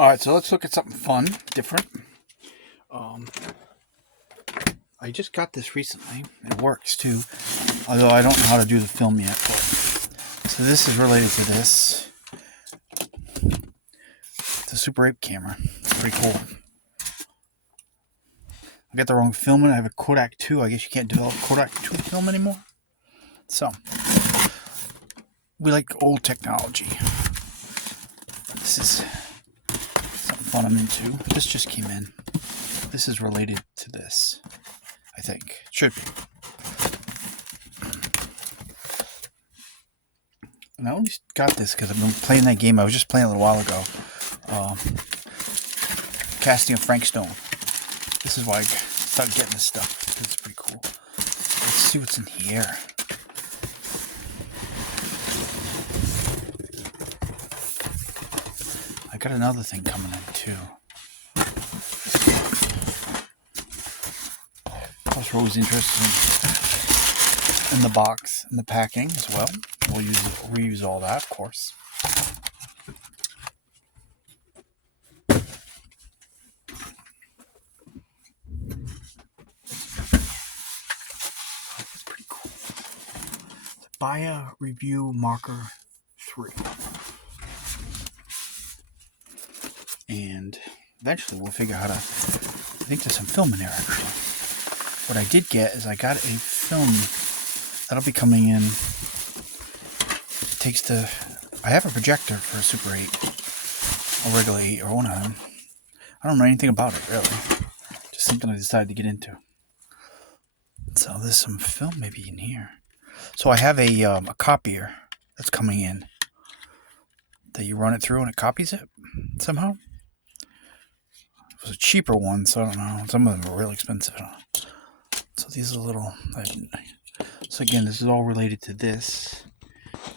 Alright, so let's look at something fun, different. I just got this recently. It works too, although I don't know how to do the film yet. So this is related to this. It's a Super 8 camera. It's pretty cool. I got the wrong film in it. I have a Kodak 2. I guess you can't develop Kodak 2 film anymore. So, we like old technology. This is something fun I'm into. This just came in. This is related to this, I think. It should be. And I only got this because I've been playing that game. I was just playing a little while ago. Casting of Frank Stone. This is why I started getting this stuff. It's pretty cool. Let's see what's in here. I got another thing coming in too. I was always interested in the box and the packing as well. We'll reuse all that, of course. That's pretty cool. The Baia Review Marker 3. And eventually we'll figure out how to... I think there's some film in there actually. What I did get is I got a film that'll be coming in. It takes the... I have a projector for a Super 8. A regular 8 or one of them. I don't know anything about it really. Just something I decided to get into. So there's some film maybe in here. So I have a copier that's coming in. That you run it through and it copies it somehow. It was a cheaper one, so I don't know. Some of them are really expensive. So these are little... So again, this is all related to this.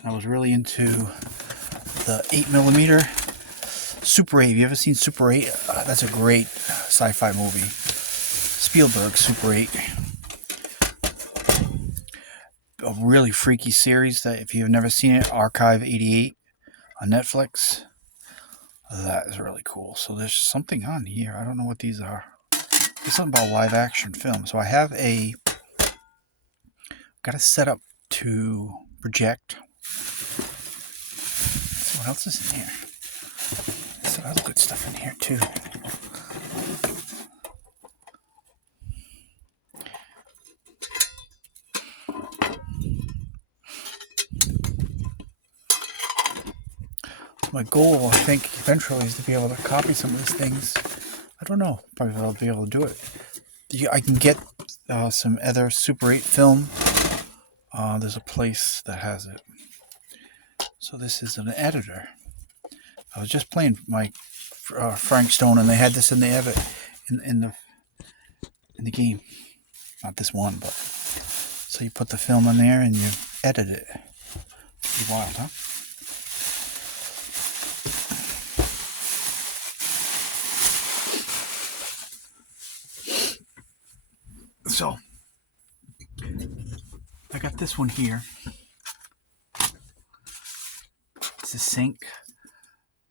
I was really into the 8mm Super 8. Have you ever seen Super 8? That's a great sci-fi movie. Spielberg, Super 8. A really freaky series that if you've never seen it, Archive 88 on Netflix. That is really cool. So there's something on here. I don't know what these are. There's something about live action film. So I have got a setup to project. So what else is in here? There's some other good stuff in here too. My goal, I think, eventually is to be able to copy some of these things. I don't know. Probably I'll be able to do it. I can get some other Super 8 film. There's a place that has it. So this is an editor. I was just playing my Frank Stone, and they had this in the in the game. Not this one, but so you put the film in there and you edit it. Pretty wild, huh? So, I got this one here. It's a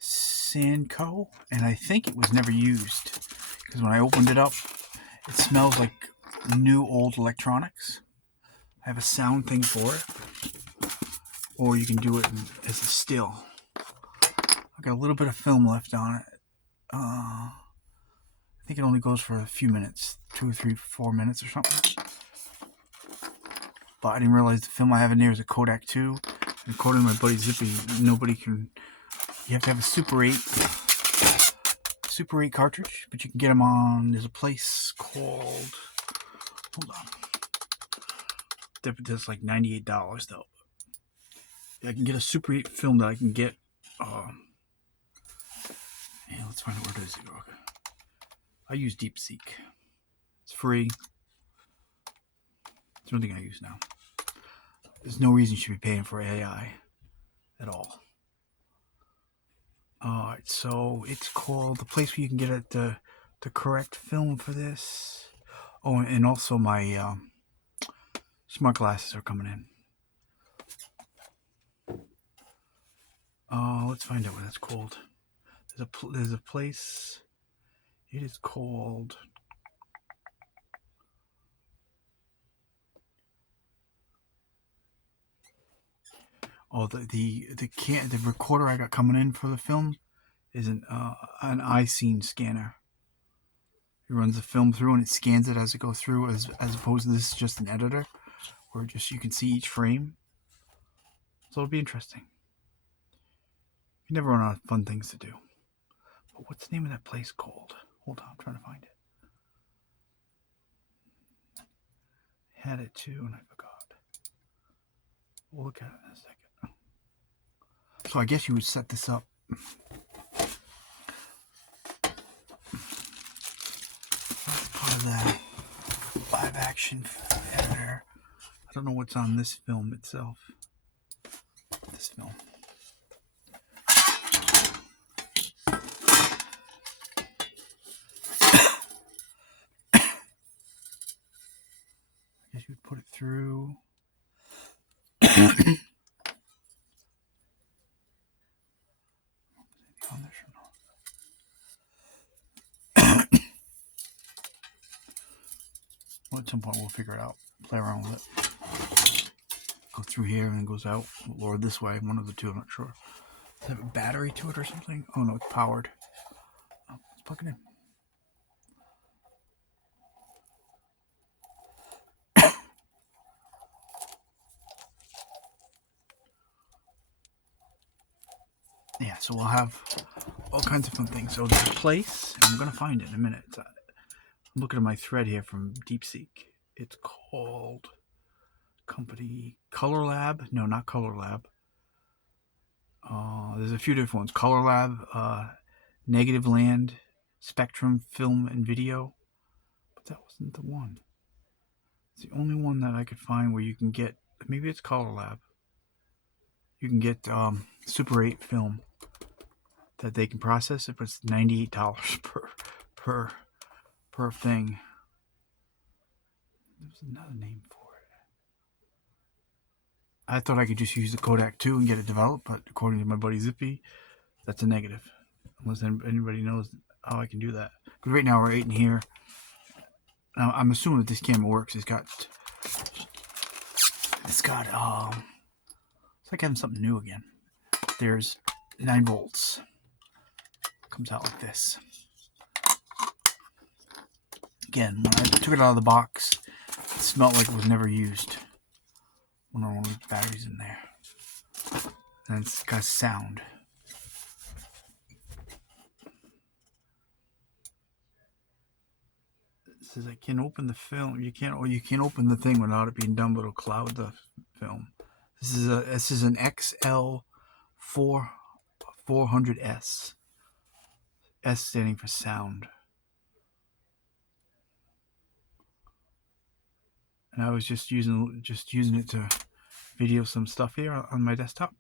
Sankyo, and I think it was never used because when I opened it up, it smells like new old electronics. I have a sound thing for it, or you can do it as a still. I got a little bit of film left on it. I think it only goes for a few minutes, 2, 3, 4 minutes or something. But I didn't realize the film I have in there is a Kodak 2. And according to my buddy Zippy, nobody can... You have to have a Super 8 cartridge, but you can get them on... There's a place called... Hold on. That's like $98 though. I can get a Super 8 film that I can get... Yeah, let's find out where it is. Okay. I use DeepSeek. It's free. It's the only thing I use now. There's no reason you should be paying for AI at all. Alright, so it's called the place where you can get it, the correct film for this. Oh, and also my smart glasses are coming in. Let's find out what that's called. There's there's a place. It is called. Oh, the recorder I got coming in for the film is an iScene scanner. It runs the film through and it scans it as it goes through, as opposed to this is just an editor where just you can see each frame. So it'll be interesting. You never run out of fun things to do. But what's the name of that place called? Hold on, I'm trying to find it. I had it too and I forgot. We'll look at it in a second. So I guess you would set this up. Part of that live action editor. I don't know what's on this film itself. This film. I guess you would put it through. Well, at some point we'll figure it out. Play around with it. Go through here and then goes out. Or this way. One of the two, I'm not sure. Does it have a battery to it or something? Oh no, it's powered. Oh, let's plug it in. Yeah, so we'll have all kinds of fun things. So there's a place, and I'm going to find it in a minute. I'm looking at my thread here from DeepSeek. It's called company Color Lab. No, not Color Lab. There's a few different ones. Color Lab, Negative Land, Spectrum Film and Video. But that wasn't the one. It's the only one that I could find where you can get, maybe it's Color Lab. You can get Super 8 film that they can process it, but it's $98 per thing. There's another name for it. I thought I could just use the Kodak 2 and get it developed, but according to my buddy Zippy, that's a negative. Unless anybody knows how I can do that. Because right now we're 8 in here. Now I'm assuming that this camera works. It's got it's like having something new again. There's 9 volts. Comes out like this. Again, when I took it out of the box, it smelled like it was never used. When I wanted batteries in there. And it's got sound. It says I can open the film. You can't open the thing without it being done, but it'll cloud the film. This is an XL-400S. S standing for sound. And I was just using it to video some stuff here on my desktop.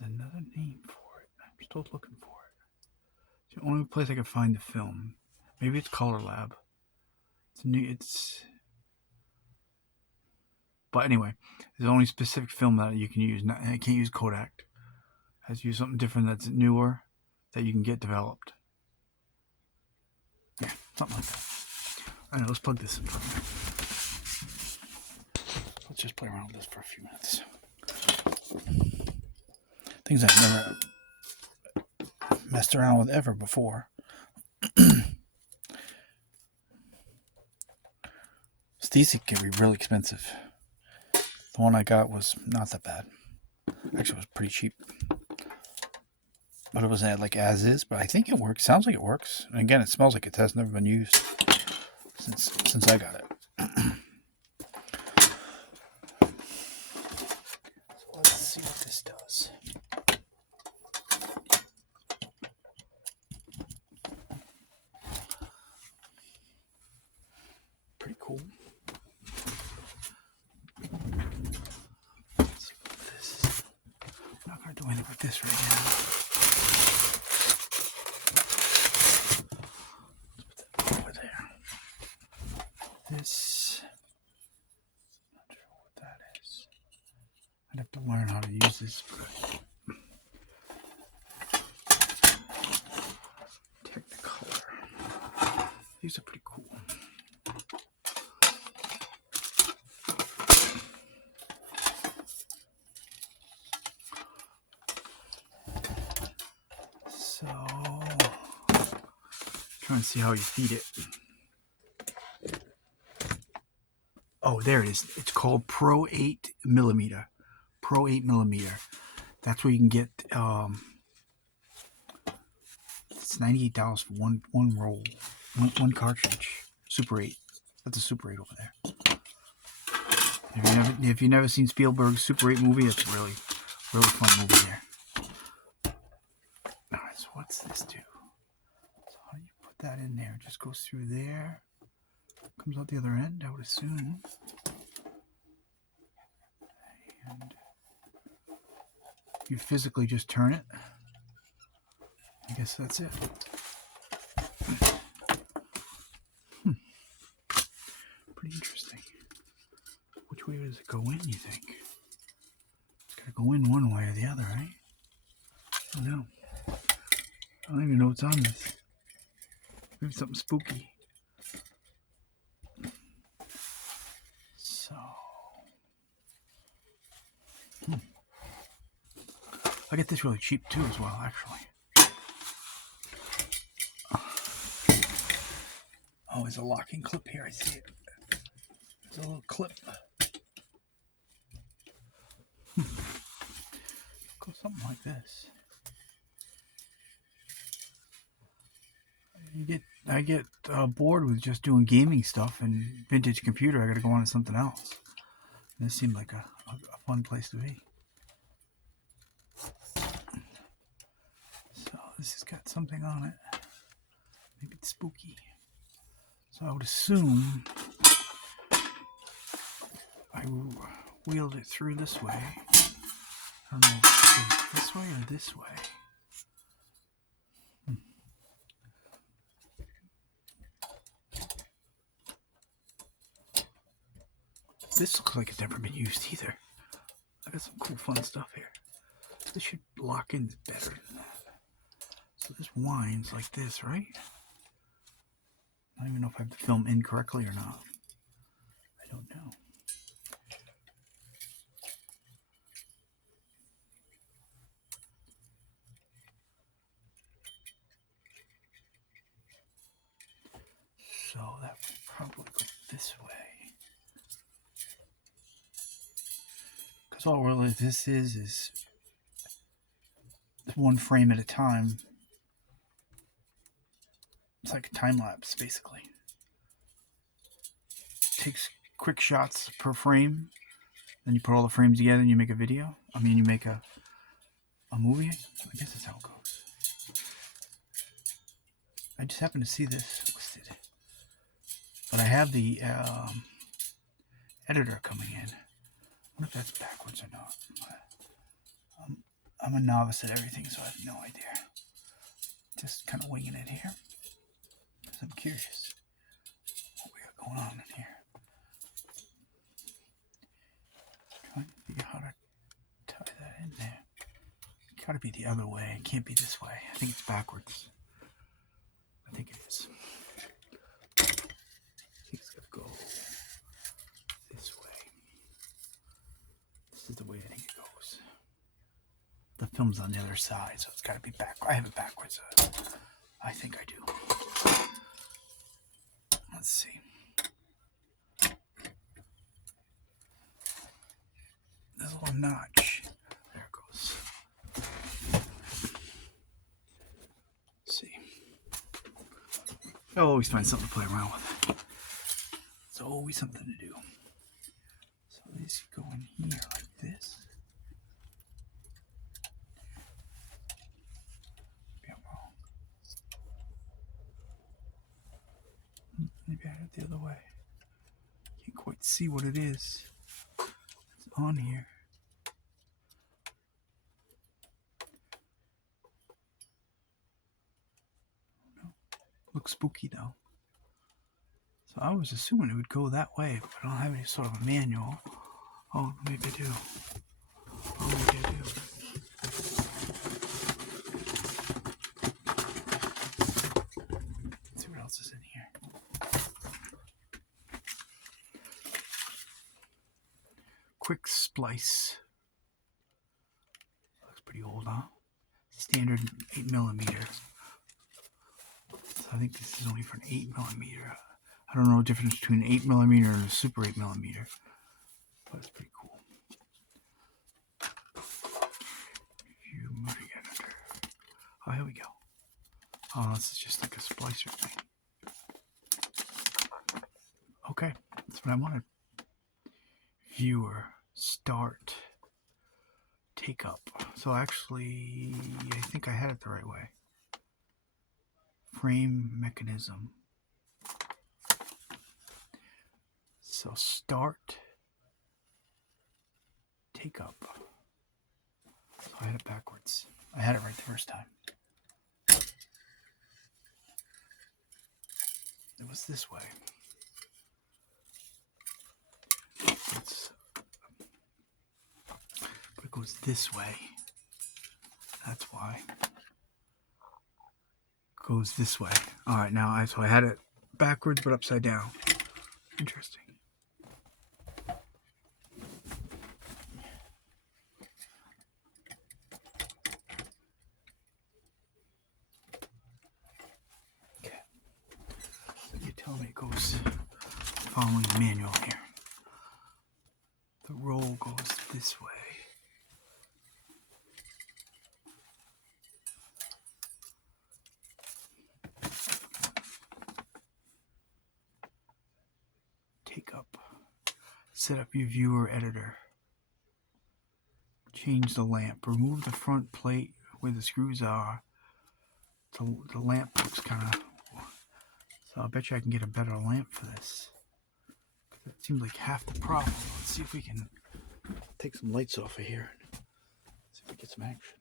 There's another name for it. I'm still looking for it. It's the only place I could find the film. Maybe it's Color Lab. But anyway, there's the only specific film that you can use. I can't use Kodak. I have to use something different that's newer that you can get developed. Yeah, something like that. Alright, let's plug this in. Let's just play around with this for a few minutes. Things I've never messed around with ever before. These can be really expensive. The one I got was not that bad. Actually, it was pretty cheap. But it was like as is, but I think it works. Sounds like it works. And again, it smells like it has never been used since I got it. So let's see what this does. Pretty cool. Let's see what this. I'm not going to do anything with this right now. This, not sure what that is. I'd have to learn how to use this. These are pretty cool. So, trying to see how you feed it. Oh, there it is. It's called Pro 8mm. Pro 8mm. That's where you can get. It's $98 for one roll, one cartridge. Super 8. That's a Super 8 over there. If you've never seen Spielberg's Super 8 movie, it's really fun movie there. All right, so what's this do? So how do you put that in there? It just goes through there. Comes out the other end, I would assume. And you physically just turn it. I guess that's it. Pretty interesting. Which way does it go in, you think? It's got to go in one way or the other, right? I don't know. I don't even know what's on this. Maybe something spooky. So... I get this really cheap too as well, actually. Oh, there's a locking clip here. I see it. There's a little clip. Go something like this. I get bored with just doing gaming stuff and vintage computer. I got to go on to something else. This seemed like a fun place to be. So this has got something on it. Maybe it's spooky. So I would assume I wheeled it through this way. I don't know if it's this way or this way. This looks like it's never been used either. I got some cool fun stuff here. This should lock in better than that. So this winds like this, right? I don't even know if I have the film in correctly or not. I don't know. So that would probably go this way. Because all really this is one frame at a time. It's like a time lapse, basically. Takes quick shots per frame. Then you put all the frames together and you make a video. I mean, you make a movie. I guess that's how it goes. I just happened to see this listed. But I have the editor coming in. I wonder if that's backwards or not. I'm a novice at everything, so I have no idea. Just kind of winging it here. Because I'm curious what we got going on in here. Trying to figure out how to tie that in there. It's got to be the other way. It can't be this way. I think it's backwards. I think it is. I think it's got to go this way. This is the way I think it goes. The film's on the other side, so it's got to be back. I have it backwards. I think I do. Let's see. There's a little notch. There it goes. Let's see. I'll always find something to play around with. There's always something to do. So these go in here like this. Maybe I'm wrong. Maybe I had it the other way. Can't quite see what it is. It's on here. No. Looks spooky though. So I was assuming it would go that way, but I don't have any sort of a manual. Oh, maybe I do. Oh, maybe I do. Let's see what else is in here. splice. Looks pretty old, huh? Standard 8mm. So I think this is only for an 8mm. I don't know the difference between an 8mm and a super 8mm, but it's pretty cool. View moving editor. Oh, here we go. Oh, this is just like a splicer thing. Okay, that's what I wanted. Viewer, start, take up. So actually, I think I had it the right way. Frame mechanism. So start, take up. So I had it backwards. I had it right the first time. It was this way. But it goes this way. That's why. It goes this way. All right, now so I had it backwards but upside down. Interesting. Okay. So you tell me it goes following the manual here. The roll goes this way. Take up. Set up your viewer editor. Change the lamp. Remove the front plate where the screws are. So the lamp looks kind of... So I bet you I can get a better lamp for this. That seems like half the problem. Let's see if we can take some lights off of here. See if we get some action.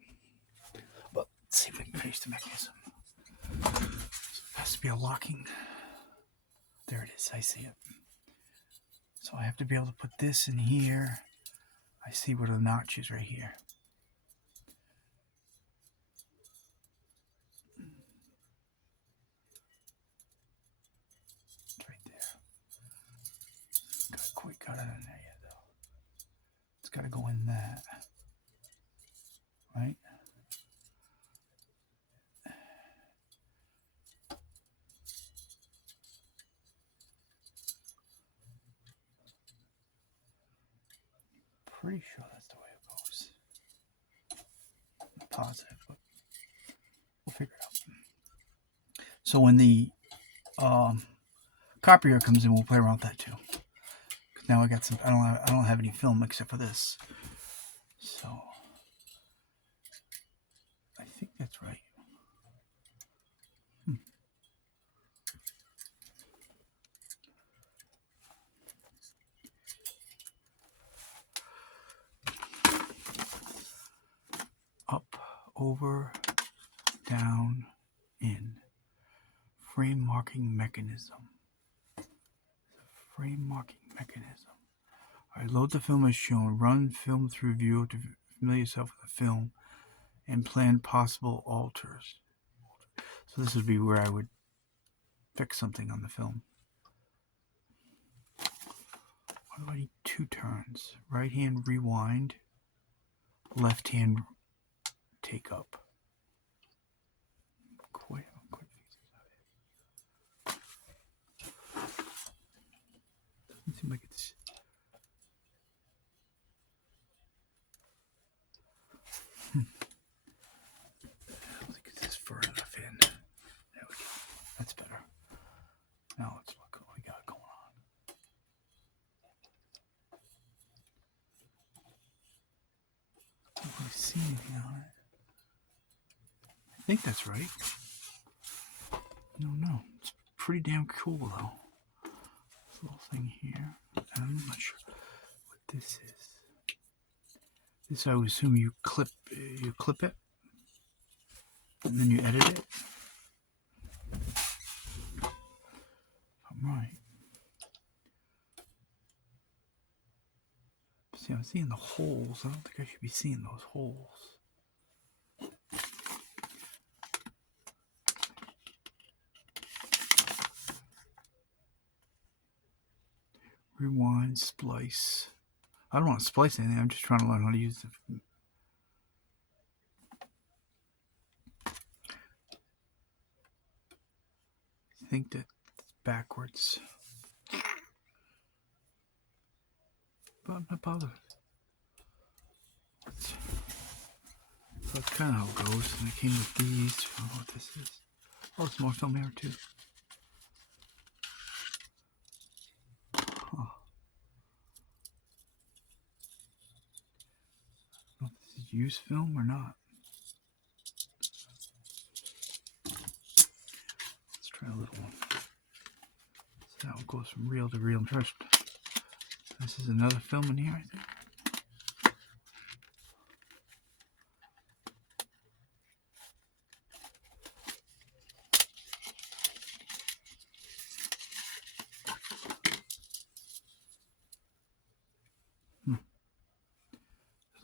But let's see if we can finish the mechanism. So it has to be a locking. There it is. I see it. So I have to be able to put this in here. I see where the notch is right here. It's right there. Got quite got it in there yet though. It's got to go in that. Right? Pretty sure that's the way it goes. Not positive, but we'll figure it out. So when the copier comes in, we'll play around with that too. Now I got some. I don't have any film except for this. So I think that's right. Up, over, down, in. Frame marking mechanism. Frame marking mechanism. Alright, load the film as shown. Run film through view to familiar yourself with the film and plan possible alters. So this would be where I would fix something on the film. What do I need? 2 turns. Right hand rewind. Left hand take up. Doesn't seem like it's... I don't think it's far enough in. There we go. That's better. Now let's look what we got going on. I don't really see anything on it. I think that's right. No. It's pretty damn cool though. This little thing here. I'm not sure what this is. This I would assume you clip it and then you edit it. I'm right. See, I'm seeing the holes. I don't think I should be seeing those holes. Rewind, splice. I don't want to splice anything. I'm just trying to learn how to use it. I think that's backwards. But I'm not bothered. So that's kind of how it goes. And it came with these. I don't know what this is. Oh, it's more film here too. Huh. I don't know if this is used film or not. Let's try a little one. So that one goes from reel to reel. This is another film in here, I think. Doesn't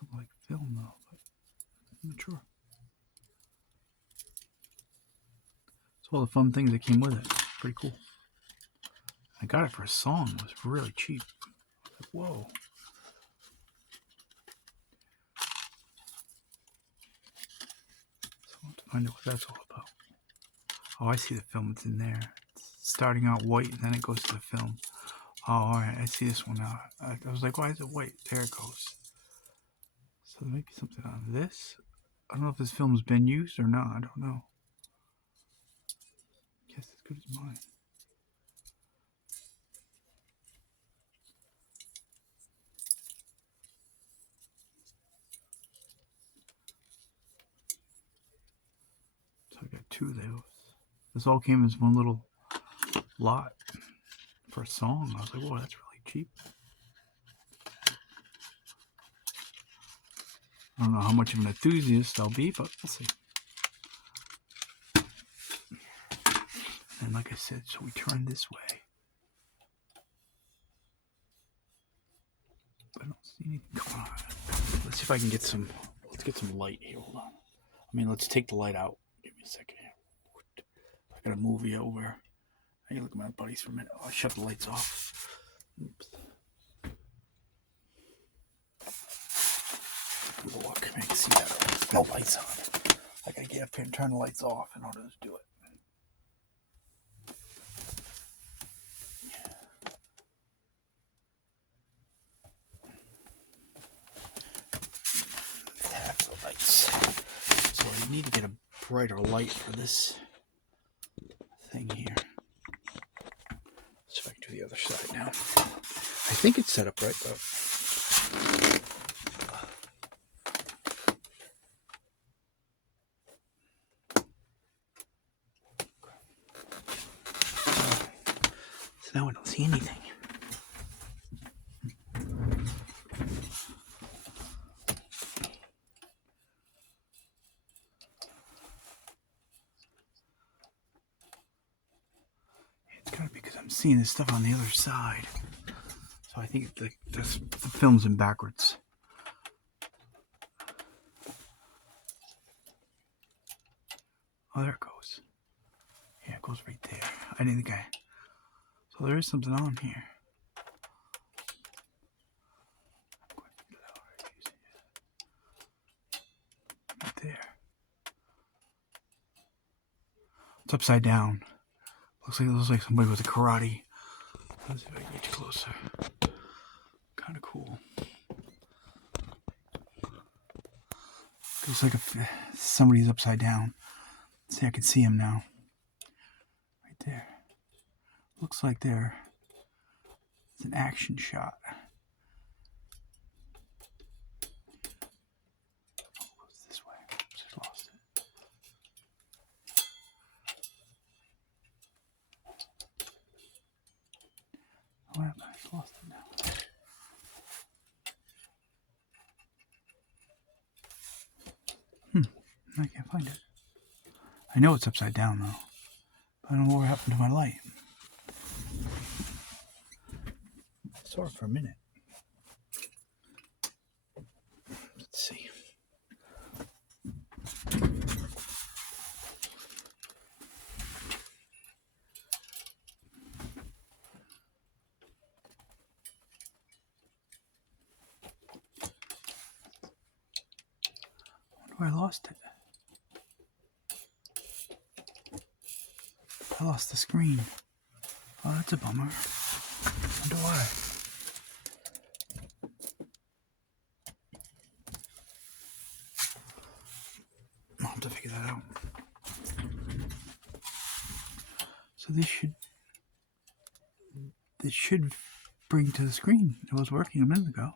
look like film though, but I'm not sure. It's all the fun things that came with it. Pretty cool. I got it for a song. It was really cheap. Like, whoa. So I'll have to find out what that's all about. Oh, I see the film. It's in there. It's starting out white and then it goes to the film. Oh, alright. I see this one now. I was like, why is it white? There it goes. So there might be something on this. I don't know if this film's been used or not. I don't know. Guess as good as mine. So I got two of those. This all came as one little lot for a song. I was like, whoa, that's really cheap. I don't know how much of an enthusiast I'll be, but we'll see. And like I said, so we turn this way. I don't see anything. Come on. Let's see if I can get some. Let's get some light here. Hold on. I mean, let's take the light out. Give me a second here. I gotta move you over. I can look at my buddies for a minute. Oh, I shut the lights off. Oops. Look, I can see that. No lights on. I gotta get up here and turn the lights off in order to do it. Tap the lights. So I need to get a brighter light for this thing here. Let's see if I can do the other side now. I think it's set up right though. So now I don't see anything. It's gotta be because I'm seeing this stuff on the other side. So I think the film's in backwards. Oh, there it goes. Yeah, it goes right there. I didn't think So there is something on here. Right there. It's upside down. Looks like somebody with a karate. Let's see if I can get closer. Kind of cool. Looks like somebody's upside down. See, I can see him now. Right there. Looks like it's an action shot. Goes this way. Just lost it. What happened? I just lost it now. I can't find it. I know it's upside down though. But I don't know what happened to my light. I saw it for a minute. Let's see. where I lost it. I lost the screen. Oh, that's a bummer. Wonder why. I'll have to figure that out. So this should bring to the screen. It was working a minute ago.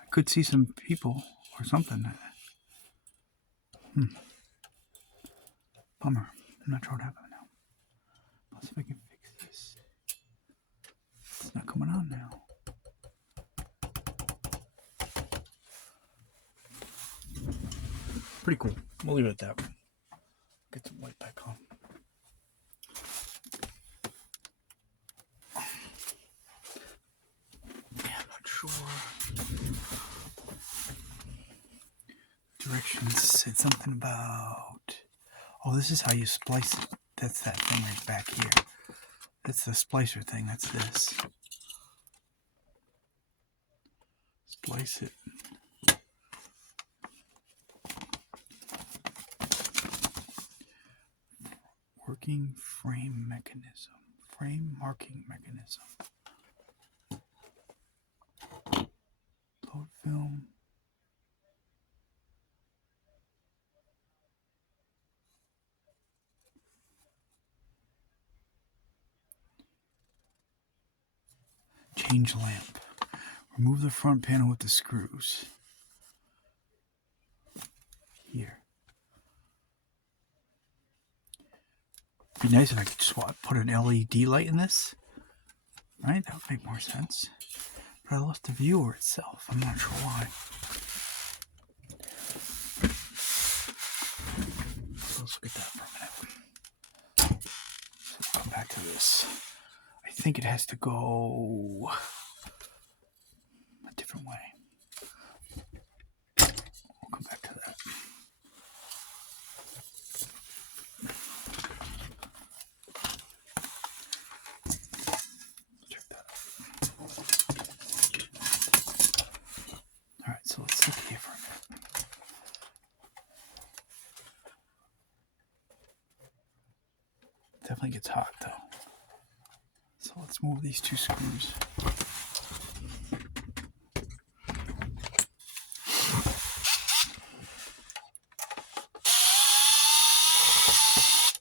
I could see some people or something. Bummer. I'm not sure what happened now. Let's see if I can fix this. It's not coming on now. Pretty cool. We'll leave it at that. Get some light back on. Yeah, I'm not sure. Directions said something about... Oh, this is how you splice it. That's that thing right back here. That's the splicer thing. That's this. Splice it. Working frame mechanism. Frame marking mechanism. Load film. Change lamp. Remove the front panel with the screws. Here. It'd be nice if I could put an LED light in this. Right? That would make more sense. But I lost the viewer itself. I'm not sure why. So let's look at that for a minute. So come back to this. I think it has to go a different way. We'll come back to that. Check that out. Alright, so let's look here for a minute. Definitely gets hot though. So let's move these two screws.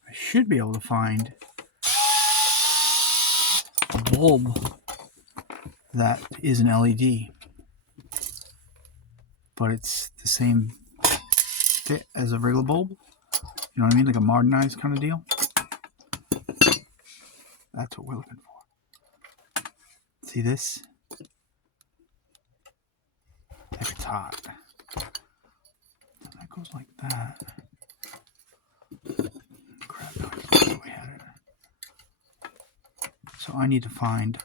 I should be able to find a bulb that is an LED, but it's the same fit as a regular bulb. You know what I mean? Like a modernized kind of deal. That's what we're looking for. See this? If it's hot. That goes like that. Crap, we had it. So I need to find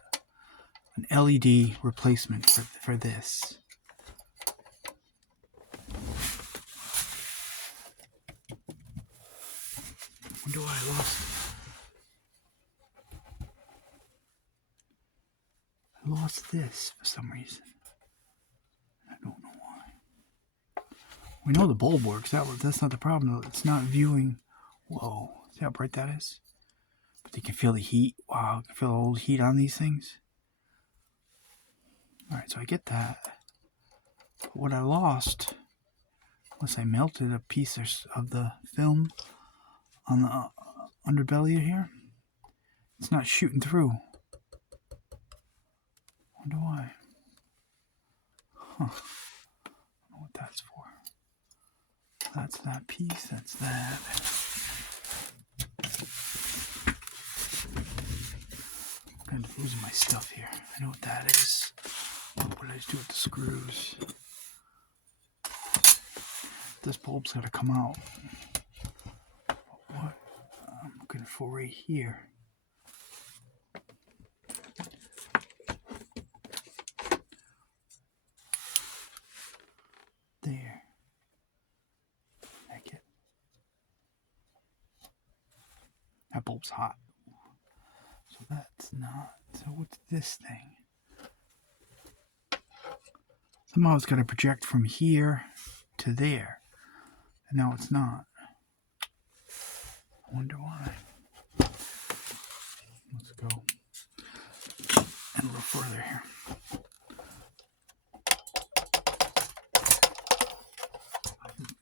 an LED replacement for this. I wonder why I lost it. I lost this for some reason. I don't know why. We know the bulb works. That's not the problem. It's not viewing. Whoa. See how bright that is? But you can feel the heat. Wow. You can feel the old heat on these things. Alright, so I get that. But what I lost, unless I melted a piece of the film on the underbelly here, it's not shooting through. Wonder why. Huh. I don't know what that's for. That's that piece. That's that. I'm losing my stuff here. I know what that is. What did I just do with the screws? This bulb's got to come out. What I'm looking for right here. There. Make it. That bulb's hot. So that's not. So what's this thing? Somehow it's got to project from here to there. And now it's not. I wonder why. Let's go and a little further here.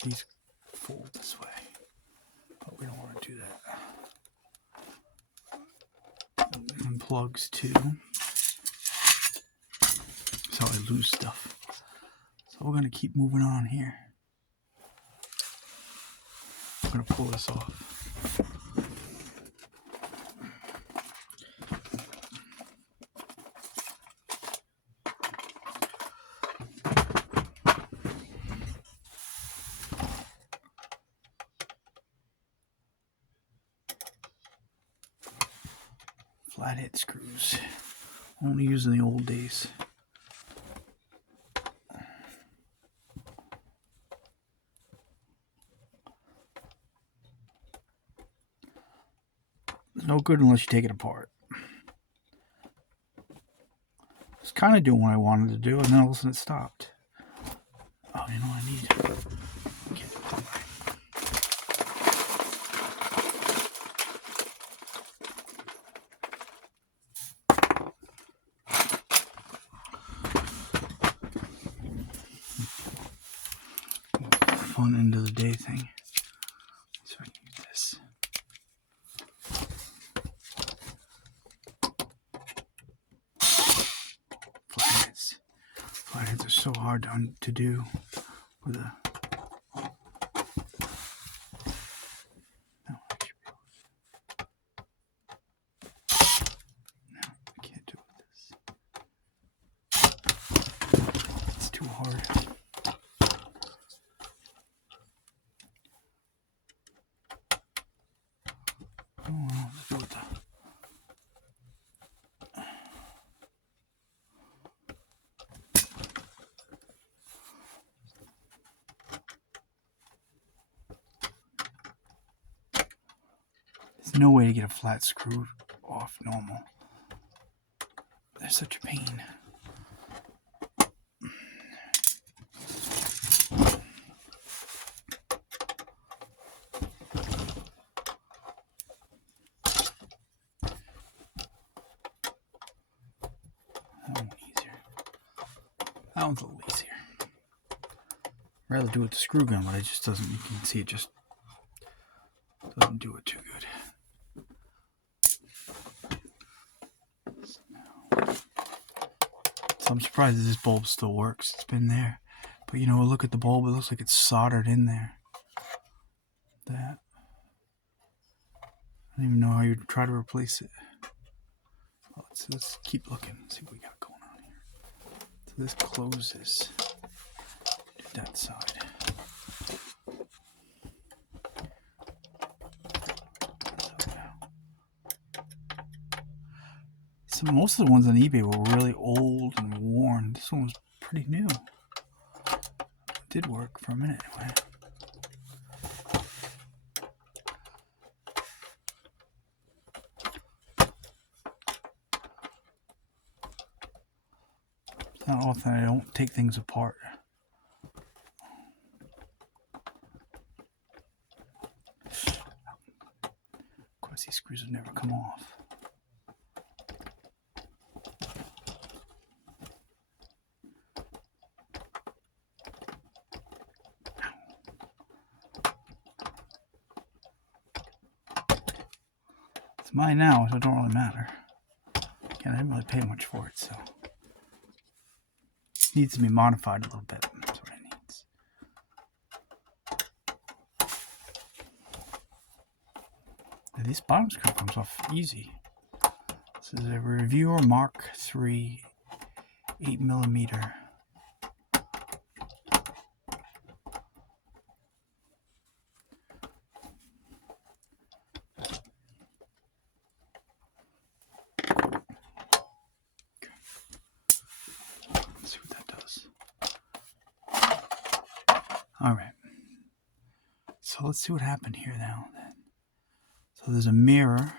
These fold this way, but we don't want to do that. And plugs too, so I lose stuff. So we're going to keep moving on here. I'm going to pull this off. Flathead screws, only used in the old days. It's no good unless you take it apart. It's kind of doing what I wanted to do, and then all of a sudden it stopped. Oh, you know what I need? Okay. Fun end of the day thing. So I can use this. Flatheads are so hard to do with a. No, I can't do it with this. It's too hard. Oh, well, let's do it though. There's no way to get a flat screw off normal. They're such a pain. That one's a little easier. I'd rather do it with the screw gun, but it just doesn't, you can see it just doesn't do it too good. So I'm surprised that this bulb still works. It's been there. But you know, look at the bulb, it looks like it's soldered in there. That. I don't even know how you'd try to replace it. Well, let's keep looking, see what we got going on here. So this closes to that side. So most of the ones on eBay were really old and worn. This one was pretty new. It did work for a minute anyway. It's not often I don't take things apart. Of course, these screws would never come off. It's mine now, so it don't really matter. Again, I didn't really pay much for it, so it needs to be modified a little bit. That's what it needs. Now, this bottom screw comes off easy. This is a Reviewer Mark III 8mm. Alright, so let's see what happened here now then. So there's a mirror.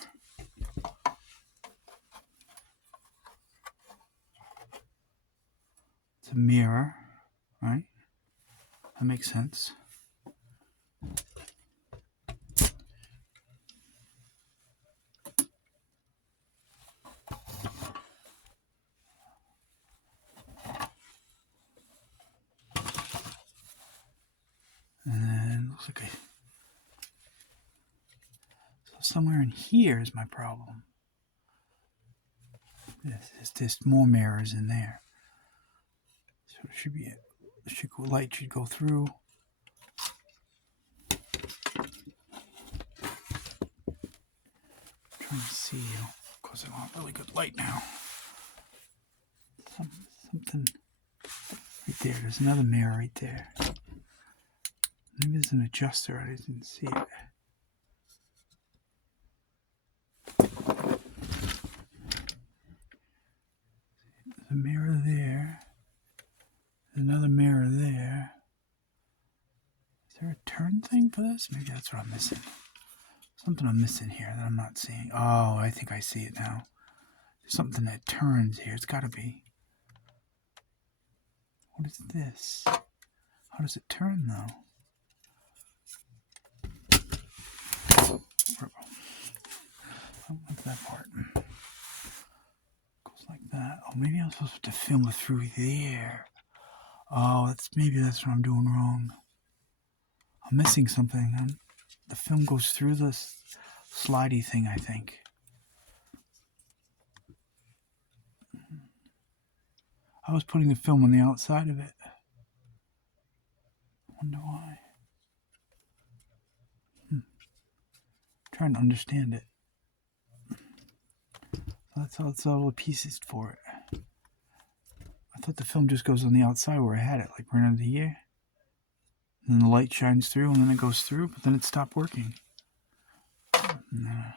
It's a mirror, right? That makes sense. looks like so somewhere in here is my problem. There's more mirrors in there. So it should be light should go through. I'm trying to see you. Of course, I want really good light now. Something right there. There's another mirror right there. Maybe there's an adjuster. I didn't see it. There's a mirror there. There's another mirror there. Is there a turn thing for this? Maybe that's what I'm missing. Something I'm missing here that I'm not seeing. Oh, I think I see it now. There's something that turns here. It's got to be. What is this? How does it turn, though? I don't like that part. Goes like that. Oh, maybe I'm supposed to film it through there. Oh, maybe that's what I'm doing wrong. I'm missing something. The film goes through this slidey thing, I think. I was putting the film on the outside of it. I wonder why. Trying to understand it. That's all the pieces for it. I thought the film just goes on the outside where I had it, like right under here. And then the light shines through, and then it goes through, but then it stopped working. No.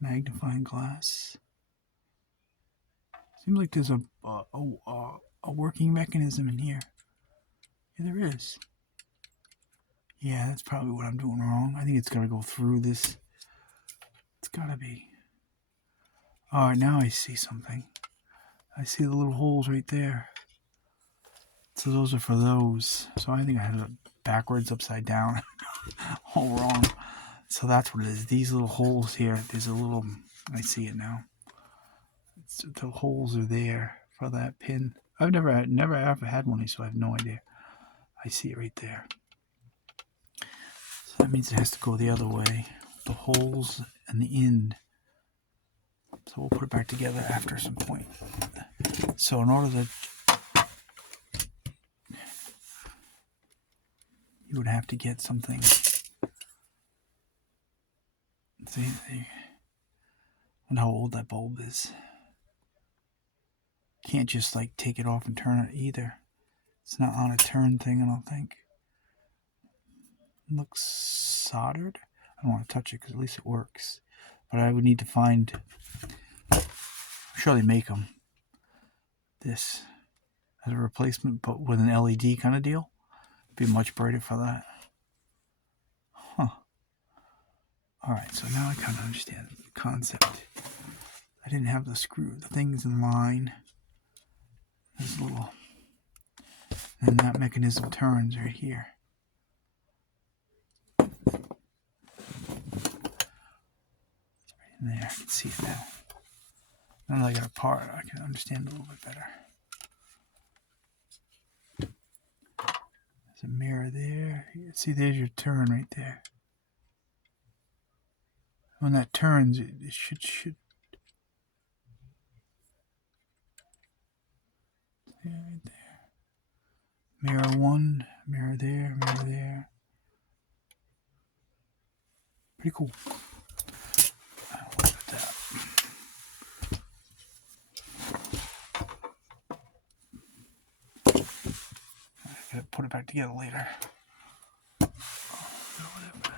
Magnifying glass. Seems like there's a working mechanism in here. Yeah, there is. Yeah, that's probably what I'm doing wrong. I think it's got to go through this. It's got to be. Alright, now I see something. I see the little holes right there. So those are for those. So I think I had it backwards, upside down. All wrong. So that's what it is. These little holes here. There's a little. I see it now. The holes are there for that pin. I've never ever had one, so I have no idea. I see it right there. So that means it has to go the other way. The holes and the end. So we'll put it back together after some point. So in order to, you would have to get something. See, I wonder how old that bulb is. Can't just like take it off and turn it either. It's not on a turn thing, I don't think. It looks soldered. I don't want to touch it because at least it works. But I would need to find. I'm sure they make them. This as a replacement, but with an LED kind of deal. Be much brighter for that. Huh. Alright, so now I kind of understand the concept. I didn't have the things in line. This little. And that mechanism turns right here. It's right in there. I can see it now. Now that I got a part, I can understand a little bit better. There's a mirror there. See, there's your turn right there. When that turns, it should. Yeah, right there. Mirror one, mirror there, mirror there. Pretty cool. Look at that. I gotta put it back together later. Oh, whatever.